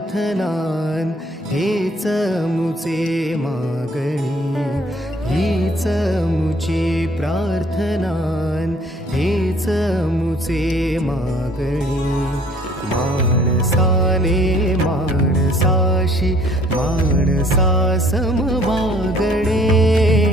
प्रार्थनान हेच मुचे मागणी, हीच मुची प्रार्थनान हेच मुचे मागणी. माणसाने माणसाशी माणसा सम वागणे.